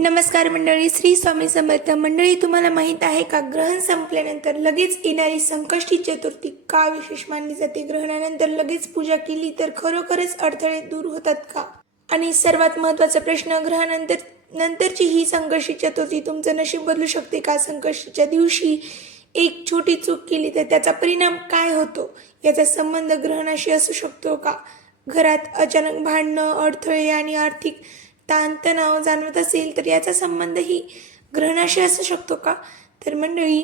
नमस्कार मंडळी, श्री स्वामी समर्थ मंडळी. तुम्हाला माहीत आहे का, ग्रहण संपल्यानंतर लगेच येणारी संकष्टी चतुर्थी का विशेष मानली जाते? ग्रहणानंतर लगेच पूजा केली तर खरोखरच अडथळे दूर होतात का? आणि सर्वात महत्त्वाचा प्रश्न, नंतरची ही संकष्टी चतुर्थी तुमचं नशीब बदलू शकते का? संकष्टीच्या दिवशी एक छोटी चूक केली तर त्याचा परिणाम काय होतो? याचा संबंध ग्रहणाशी असू शकतो का? घरात अचानक भांडणं, अडथळे आणि आर्थिक ताणतणाव जाणवत असेल तर याचा संबंधही ग्रहणाशी असू शकतो का? तर मंडळी,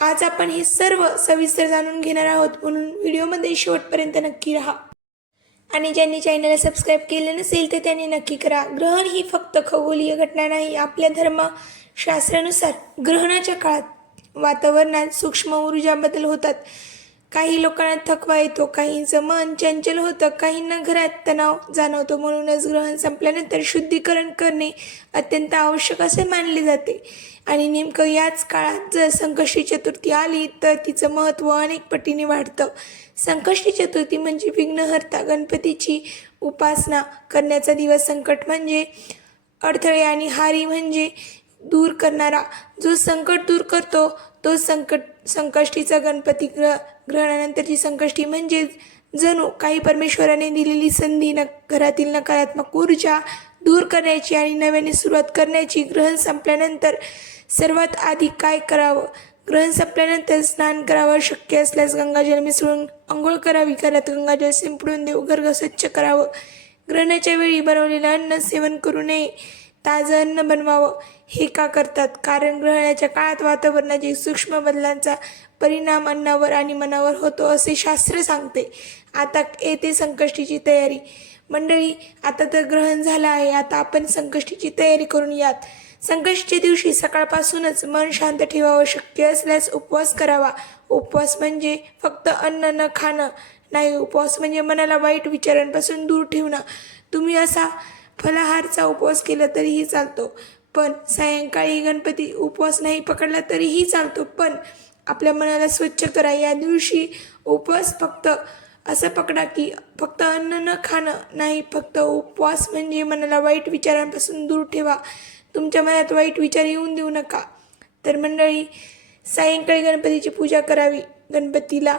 आज आपण हे सर्व सविस्तर जाणून घेणार आहोत, म्हणून व्हिडिओमध्ये शेवटपर्यंत नक्की राहा. आणि ज्यांनी चॅनलला सबस्क्राईब केलं नसेल तर त्यांनी नक्की करा. ग्रहण ही फक्त खगोलीय घटना नाही. आपल्या धर्मशास्त्रानुसार ग्रहणाच्या काळात वातावरणात सूक्ष्म ऊर्जा बदल होतात. काही लोकांना थकवा येतो, काहींचं मन चंचल होतं, काहींना घरात तणाव जाणवतो. म्हणूनच ग्रहण संपल्यानंतर शुद्धीकरण करणे अत्यंत आवश्यक असे मानले जाते. आणि नेमकं याच काळात जर संकष्टी चतुर्थी आली तर तिचं महत्त्व अनेक पटीने वाढतं. संकष्टी चतुर्थी म्हणजे विघ्नहर्ता गणपतीची उपासना करण्याचा दिवस. संकट म्हणजे अडथळे आणि हारी म्हणजे दूर करणारा. जो संकट दूर करतो तो संकष्टीचा गणपती. ग्रहणानंतरची संकष्टी म्हणजे जणू काही परमेश्वराने दिलेली संधी, घरातील नकारात्मक ऊर्जा दूर करण्याची आणि नव्याने सुरुवात करण्याची. ग्रहण संपल्यानंतर सर्वात आधी काय करावं? ग्रहण संपल्यानंतर स्नान करावं, शक्य असल्यास गंगाजल मिसळून आंघोळ करावी, घरात गंगाजल शिंपडून देवघर स्वच्छ करावं. ग्रहणाच्या वेळी बनवलेलं अन्न सेवन करू नये, ताजं अन्न बनवावं. हे का करतात? कारण ग्रहणाच्या काळात वातावरणाच्या सूक्ष्म बदलांचा परिणाम अन्नावर आणि मनावर होतो असे शास्त्र सांगते. आता येते संकष्टीची तयारी. मंडळी, आता तर ग्रहण झालं आहे, आता आपण संकष्टीची तयारी करून यात. संकष्टीच्या दिवशी सकाळपासूनच मन शांत ठेवावं, शक्य असल्यास उपवास करावा. उपवास म्हणजे फक्त अन्न न खाणं नाही, उपवास म्हणजे मनाला वाईट विचारांपासून दूर ठेवणं. तुम्ही असा फलाहारचा उपवास केला तरीही चालतो, पण सायंकाळी गणपती उपवास नाही पकडला तरीही चालतो, पण आपल्या मनाला स्वच्छ करा. या दिवशी उपवास फक्त असं पकडा की फक्त अन्न न खाणं नाही, फक्त उपवास म्हणजे मनाला वाईट विचारांपासून दूर ठेवा. तुमच्या मनात वाईट विचार येऊन देऊ नका. तर मंडळी, सायंकाळी गणपतीची पूजा करावी. गणपतीला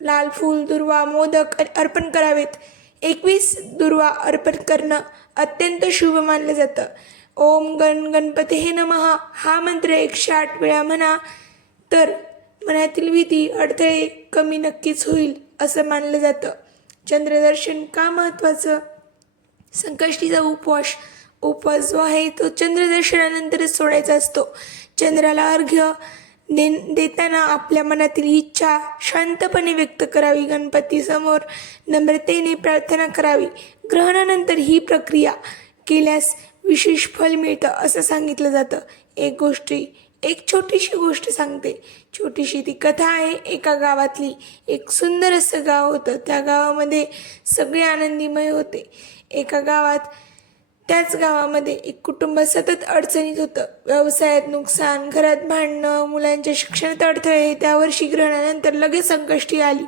लाल फूल, दुर्वा, मोदक अर्पण करावेत. 21 दुर्वा अर्पण करणं अत्यंत शुभ मानलं जातं. ओम गणपते नमः हा मंत्र 108 वेळा म्हणा तर मनातील भीती, अडथळे कमी नक्कीच होईल असं मानलं जातं. चंद्रदर्शन का महत्त्वाचं? संकष्टीचा उपवास जो आहे तो चंद्रदर्शनानंतरच सोडायचा असतो. चंद्राला अर्घ्य देताना आपल्या मनातील इच्छा शांतपणे व्यक्त करावी. गणपतीसमोर नम्रतेने प्रार्थना करावी. ग्रहणानंतर ही प्रक्रिया केल्यास विशेष फल मिळतं असं सांगितलं जातं. एक छोटीशी गोष्ट सांगते. छोटीशी ती कथा आहे. एका गावातली. एक सुंदर असं गाव होतं. त्या गावामध्ये सगळे आनंदीमय होते. त्याच गावामध्ये एक कुटुंब सतत अडचणीत होतं. व्यवसायात नुकसान, घरात भांडणं, मुलांच्या शिक्षणात अडथळे. त्या वर्षी ग्रहणानंतर लगेच संकष्टी आली.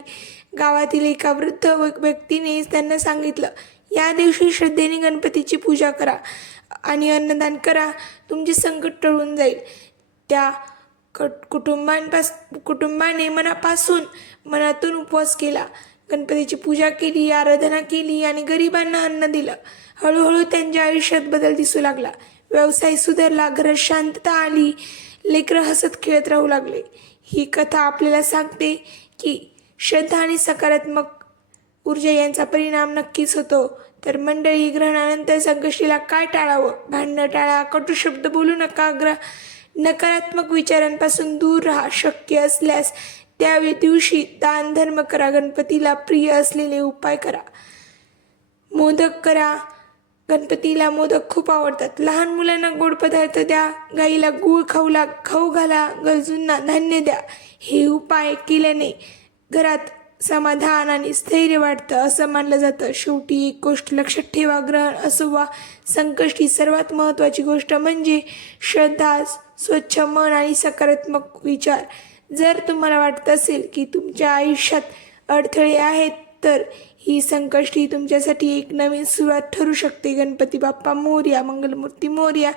गावातील एका वृद्ध व्यक्तीने त्यांना सांगितलं, या दिवशी श्रद्धेने गणपतीची पूजा करा आणि अन्नदान करा, तुमचे संकट टळून जाईल. त्या कुटुंबाने मनातून उपवास केला, गणपतीची पूजा केली, आराधना केली आणि गरिबांना अन्न दिलं. हळूहळू त्यांच्या आयुष्यात बदल दिसू लागला. व्यवसाय सुधारला, घरात शांतता आली, लेकरं हसत खेळत राहू लागले. ही कथा आपल्याला सांगते की श्रद्धा आणि सकारात्मक ऊर्जा यांचा परिणाम नक्कीच होतो. तर मंडळी, ग्रहणानंतर संकष्टीला काय टाळावं? भांडणं टाळा, कटू शब्द बोलू नका, नकारात्मक विचारांपासून दूर राहा. शक्य असल्यास त्या दिवशी दान धर्म करा, गणपतीला प्रिय असलेले उपाय करा. मोदक करा. गणपतीला मोदक खूप आवडतात. लहान मुलांना गोड पदार्थ द्या, गाईला गूळ खाऊ घाला, गरजूंना धान्य द्या. हे उपाय केल्याने घरात समाधान आणि स्थैर्य वाढतं असं मानलं जातं. शेवटी एक गोष्ट लक्षात ठेवा, ग्रहण असो वा संकष्टी, सर्वात महत्त्वाची गोष्ट म्हणजे श्रद्धा, स्वच्छ मन आणि सकारात्मक विचार. जर तुम्हाला वाटत असेल की तुमच्या आयुष्यात अडथळे आहेत तर ही संकष्टी तुमच्यासाठी एक नवीन सुरुवात ठरू शकते. गणपती बाप्पा मोरया, मंगलमूर्ती मोरया.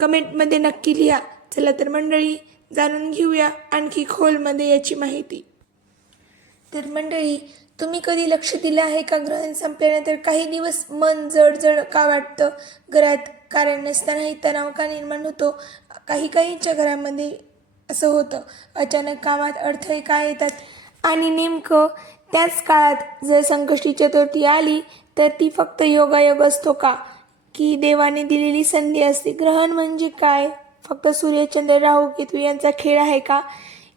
कमेंटमध्ये नक्की लिहा. चला तर मंडळी, जाणून घेऊया आणखी खोलमध्ये याची माहिती. तर मंडळी, तुम्ही कधी लक्ष दिलं आहे का, ग्रहण संपल्यानंतर काही दिवस मन जड जड का वाटतं? घरात कारण नसतानाही तणाव का निर्माण होतो? काहींच्या घरामध्ये असं होतं. अचानक कामात अडथळे का येतात? आणि नेमकं त्याच काळात जर संकष्टी चतुर्थी आली तर ती फक्त योगायोग असतो का, की देवाने दिलेली संधी असते? ग्रहण म्हणजे काय? फक्त सूर्यचंद्र राहू केतू यांचा खेळ आहे का,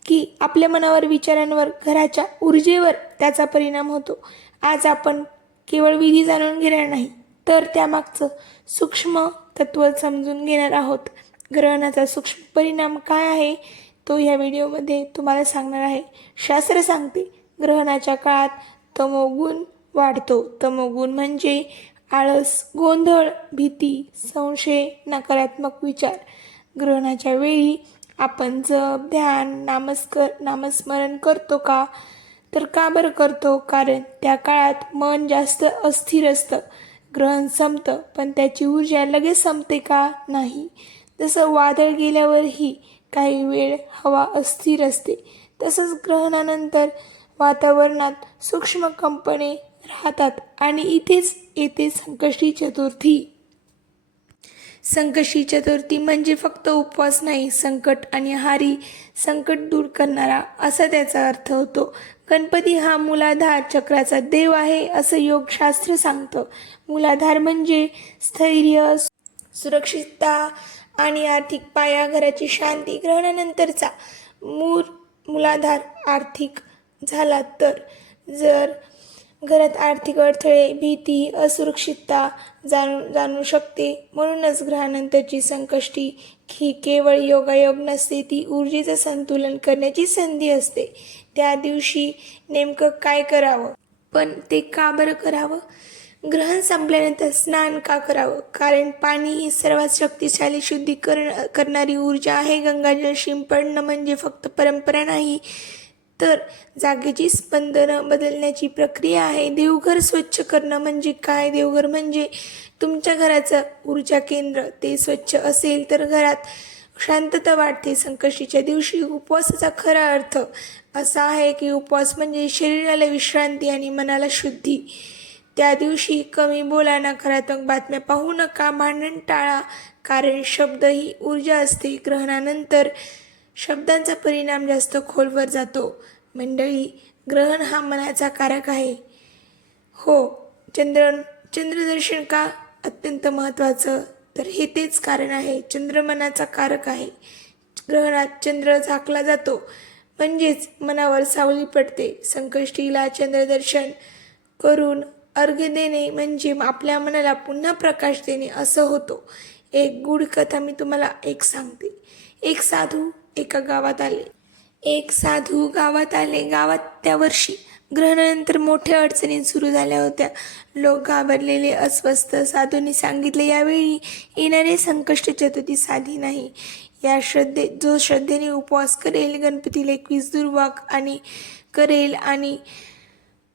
की आपल्या मनावर, विचारांवर, घराच्या ऊर्जेवर त्याचा परिणाम होतो? आज आपण केवळ विधी जाणून घेणार नाही, तर त्यामागचं सूक्ष्म तत्त्व समजून घेणार आहोत. ग्रहणाचा सूक्ष्म परिणाम काय आहे तो ह्या व्हिडिओमध्ये तुम्हाला सांगणार आहे. शास्त्र सांगते, ग्रहणाच्या काळात तमोगुण वाढतो. तमोगुण म्हणजे आळस, गोंधळ, भीती, संशय, नकारात्मक विचार. ग्रहणाच्या वेळी आपण जप, ध्यान, नामस्मरण करतो का? तर का बरं करतो? कारण त्या काळात मन जास्त अस्थिर असतं. ग्रहण संपतं, पण त्याची ऊर्जा लगेच संपते का? नाही. जसं वादळ गेल्यावरही काही वेळ हवा अस्थिर असते, तसंच ग्रहणानंतर वातावरणात सूक्ष्म कंपने राहतात. आणि इथेच येते संकष्टी चतुर्थी. संकष्टी चतुर्थी म्हणजे फक्त उपवास नाही, संकट आणि हारी संकट दूर करणारा असा त्याचा अर्थ होतो. गणपती हा मूलाधार चक्राचा देव आहे असं योगशास्त्र सांगतं. मूलाधार म्हणजे स्थैर्य, सुरक्षितता आणि आर्थिक पाया, घराची शांती. ग्रहणानंतरचा मूलाधार आर्थिक झाला तर, जर घरात आर्थिक अडथळे, भीती, असुरक्षितता जाणू शकते. म्हणूनच ग्रहानंतरची संकष्टी ही केवळ योगायोग नसते, ती ऊर्जेचं संतुलन करण्याची संधी असते. त्या दिवशी नेमकं काय करावं, पण ते का बरं करावं? ग्रहण संपल्यानंतर स्नान का करावं? कारण पाणी ही सर्वात शक्तिशाली शुद्धीकरण करणारी ऊर्जा आहे. गंगाजल शिंपडणं म्हणजे फक्त परंपरा नाही, तर जागेची स्पंदनं बदलण्याची प्रक्रिया आहे. देवघर स्वच्छ करणं म्हणजे काय? देवघर म्हणजे तुमच्या घराचं ऊर्जा केंद्र. ते स्वच्छ असेल तर घरात शांतता वाढते. संकष्टीच्या दिवशी उपवासाचा खरा अर्थ असा आहे की उपवास म्हणजे शरीराला विश्रांती आणि मनाला शुद्धी. त्या दिवशी कमी बोला, नकारात्मक बातम्या पाहू नका, भांडण टाळा, कारण शब्द ही ऊर्जा असते. ग्रहणानंतर शब्दांचा परिणाम जास्त खोलवर जातो. मंडळी, ग्रहण हा मनाचा कारक आहे. हो, चंद्रदर्शन का अत्यंत महत्त्वाचं? तर हे तेच कारण आहे. चंद्र मनाचा कारक आहे. ग्रहणात चंद्र झाकला जातो, म्हणजेच मनावर सावली पडते. संकष्टीला चंद्रदर्शन करून अर्घ्य देणे म्हणजे आपल्या मनाला पुन्हा प्रकाश देणे असं होतो. एक गूढ कथा मी तुम्हाला सांगते. एक साधू एका गावात आले. गावात त्या वर्षी ग्रहणानंतर मोठ्या अडचणी सुरू झाल्या होत्या. लोक घाबरलेले, अस्वस्थ. साधूंनी सांगितले, यावेळी येणारे संकष्ट चतुर्थी साधी नाही. जो श्रद्धेने उपवास करेल, गणपतीला 21 दुर्वाक करेल आणि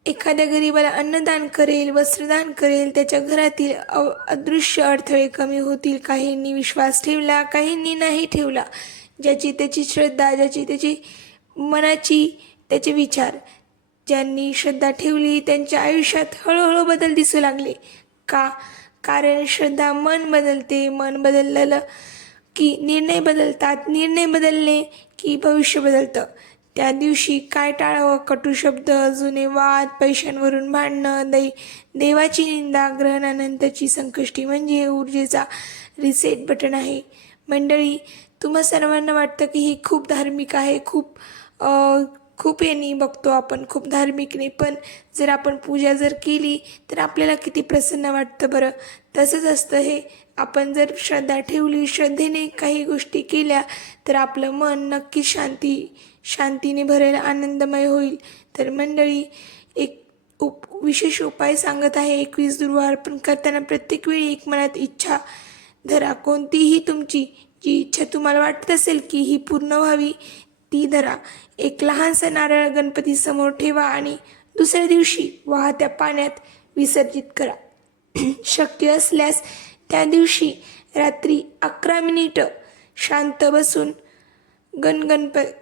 एखाद्या गरीबाला अन्नदान करेल, वस्त्रदान करेल, त्याच्या घरातील अदृश्य अडथळे कमी होतील. काहींनी विश्वास ठेवला, काहींनी नाही ठेवला. ज्याची त्याची श्रद्धा, ज्याची त्याची मनाची त्याचे विचार. ज्यांनी श्रद्धा ठेवली त्यांच्या आयुष्यात हळूहळू बदल दिसू लागले. का? कारण श्रद्धा मन बदलते. मन बदललं की निर्णय बदलतात. निर्णय बदलले की भविष्य बदलतं. त्या दिवशी काय टाळावं? कटू शब्द, जुने वाद, पैशांवरून भांडणं, देवाची निंदा. ग्रहणानंतरची संकष्टी म्हणजे ऊर्जेचा रिसेट बटन आहे. मंडळी, तुम्हा सर्वांना वाटतं की ही खूप धार्मिक आहे, खूप यांनी बघतो आपण, खूप धार्मिक नाही, पण जर आपण पूजा केली तर आपल्याला किती प्रसन्न वाटतं बरं. तसंच असतं हे. आपण जर श्रद्धा ठेवली, श्रद्धेने काही गोष्टी केल्या तर आपलं मन नक्की शांतीने भरेल, आनंदमय होईल. तर मंडळी, एक विशेष उपाय सांगत आहे. 21 दुर्वा अर्पण करताना प्रत्येक वेळी एक मनात इच्छा धरा. कोणतीही तुमची जी इच्छा तुम्हाला वाटत असेल की ही पूर्ण व्हावी, ती धरा. एक लहानसा नारळ गणपती समोर ठेवा आणि दुसऱ्या दिवशी वाहत्या पाण्यात विसर्जित करा. शक्य असल्यास त्या दिवशी रात्री 11 मिनिटं शांत बसून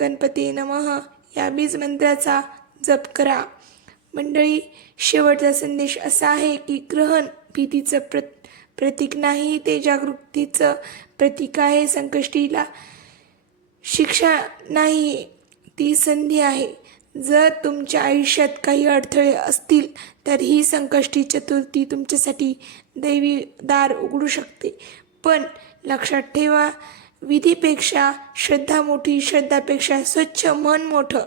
गणपती नमः या बीज मंत्राचा जप करा. मंडळी, शेवटचा संदेश असा आहे की ग्रहण भीतीचं प्रतीक नाही, ते जागृतीचं प्रतीक आहे. संकष्टीला शिक्षा नाही, ती संधी आहे. जर तुमच्या आयुष्यात काही अडथळे असतील तर ही संकष्टी चतुर्थी तुमच्यासाठी दैवी दार उघडू शकते. पण लक्षात ठेवा, विधीपेक्षा श्रद्धा मोठी, श्रद्धापेक्षा स्वच्छ मन मोठं.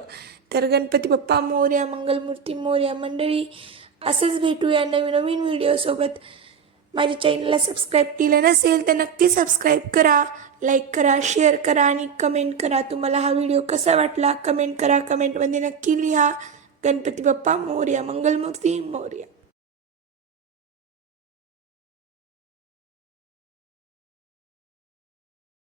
तर गणपती बाप्पा मोरया, मंगलमूर्ती मोरया. मंडळी, असंच भेटूया नवीन व्हिडिओसोबत. माझ्या चॅनलला सबस्क्राईब केलं नसेल तर नक्की सबस्क्राईब करा, लाईक करा, शेअर करा आणि कमेंट करा. तुम्हाला हा व्हिडिओ कसा वाटला कमेंट करा. कमेंटमध्ये नक्की लिहा. गणपती बाप्पा मोरया, मंगलमूर्ती मोरया.